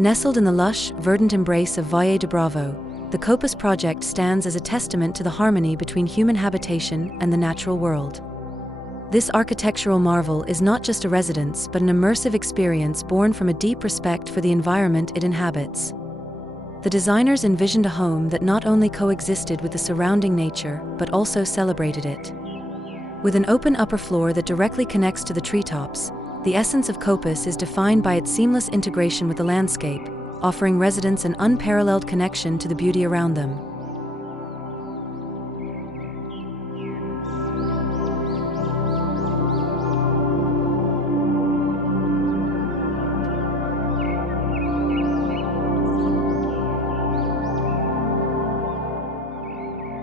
Nestled in the lush, verdant embrace of Valle de Bravo, the Copus project stands as a testament to the harmony between human habitation and the natural world. This architectural marvel is not just a residence but an immersive experience born from a deep respect for the environment it inhabits. The designers envisioned a home that not only coexisted with the surrounding nature but also celebrated it. With an open upper floor that directly connects to the treetops, the essence of Copus is defined by its seamless integration with the landscape, offering residents an unparalleled connection to the beauty around them.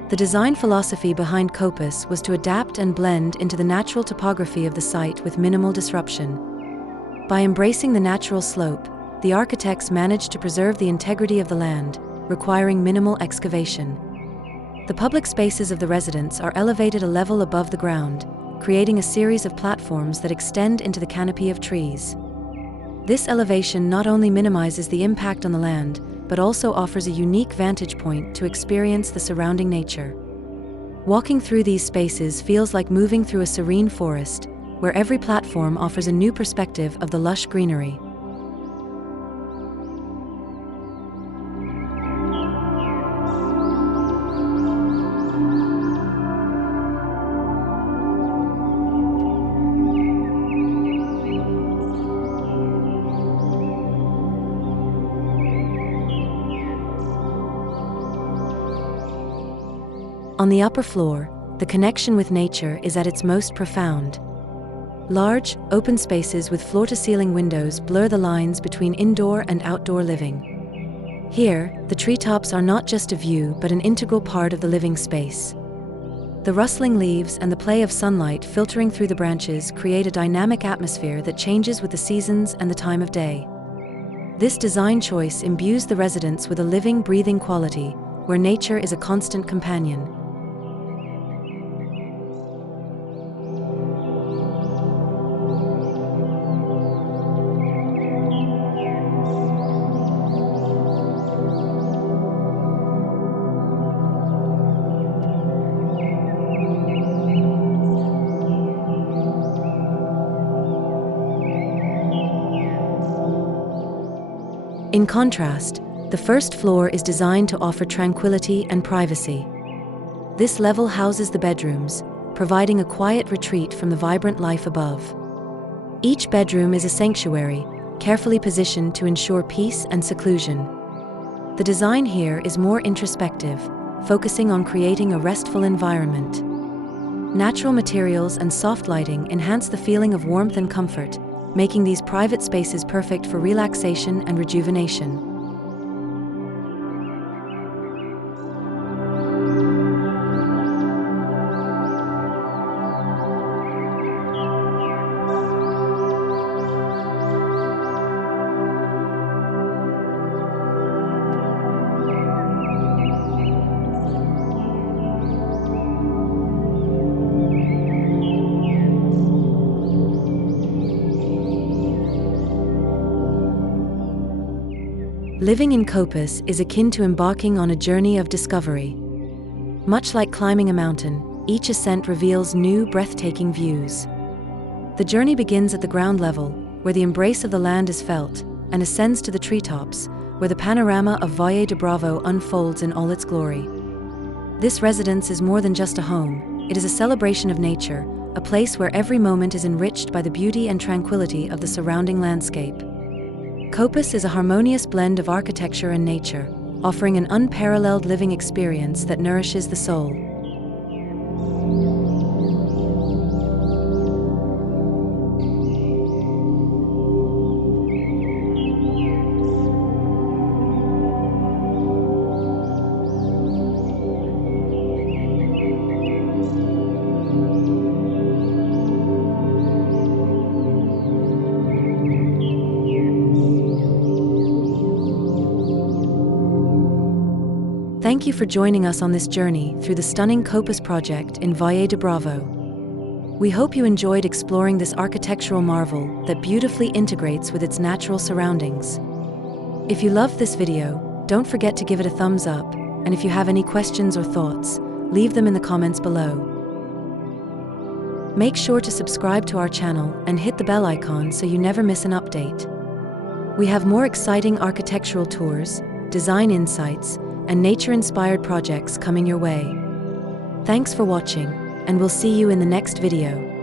The design philosophy behind Copus was to adapt and blend into the natural topography of the site with minimal disruption. By embracing the natural slope, the architects managed to preserve the integrity of the land, requiring minimal excavation. The public spaces of the residence are elevated a level above the ground, creating a series of platforms that extend into the canopy of trees. This elevation not only minimizes the impact on the land, but also offers a unique vantage point to experience the surrounding nature. Walking through these spaces feels like moving through a serene forest, where every platform offers a new perspective of the lush greenery. On the upper floor, the connection with nature is at its most profound. Large, open spaces with floor-to-ceiling windows blur the lines between indoor and outdoor living. Here, the treetops are not just a view but an integral part of the living space. The rustling leaves and the play of sunlight filtering through the branches create a dynamic atmosphere that changes with the seasons and the time of day. This design choice imbues the residents with a living, breathing quality, where nature is a constant companion. In contrast, the first floor is designed to offer tranquility and privacy. This level houses the bedrooms, providing a quiet retreat from the vibrant life above. Each bedroom is a sanctuary, carefully positioned to ensure peace and seclusion. The design here is more introspective, focusing on creating a restful environment. Natural materials and soft lighting enhance the feeling of warmth and comfort, making these private spaces perfect for relaxation and rejuvenation. Living in Copus is akin to embarking on a journey of discovery. Much like climbing a mountain, each ascent reveals new, breathtaking views. The journey begins at the ground level, where the embrace of the land is felt, and ascends to the treetops, where the panorama of Valle de Bravo unfolds in all its glory. This residence is more than just a home, it is a celebration of nature, a place where every moment is enriched by the beauty and tranquility of the surrounding landscape. Copus is a harmonious blend of architecture and nature, offering an unparalleled living experience that nourishes the soul. Thank you for joining us on this journey through the stunning Copus project in Valle de Bravo. We hope you enjoyed exploring this architectural marvel that beautifully integrates with its natural surroundings. If you loved this video, don't forget to give it a thumbs up, and if you have any questions or thoughts, leave them in the comments below. Make sure to subscribe to our channel and hit the bell icon so you never miss an update. We have more exciting architectural tours, design insights, and nature-inspired projects coming your way. Thanks for watching, and we'll see you in the next video.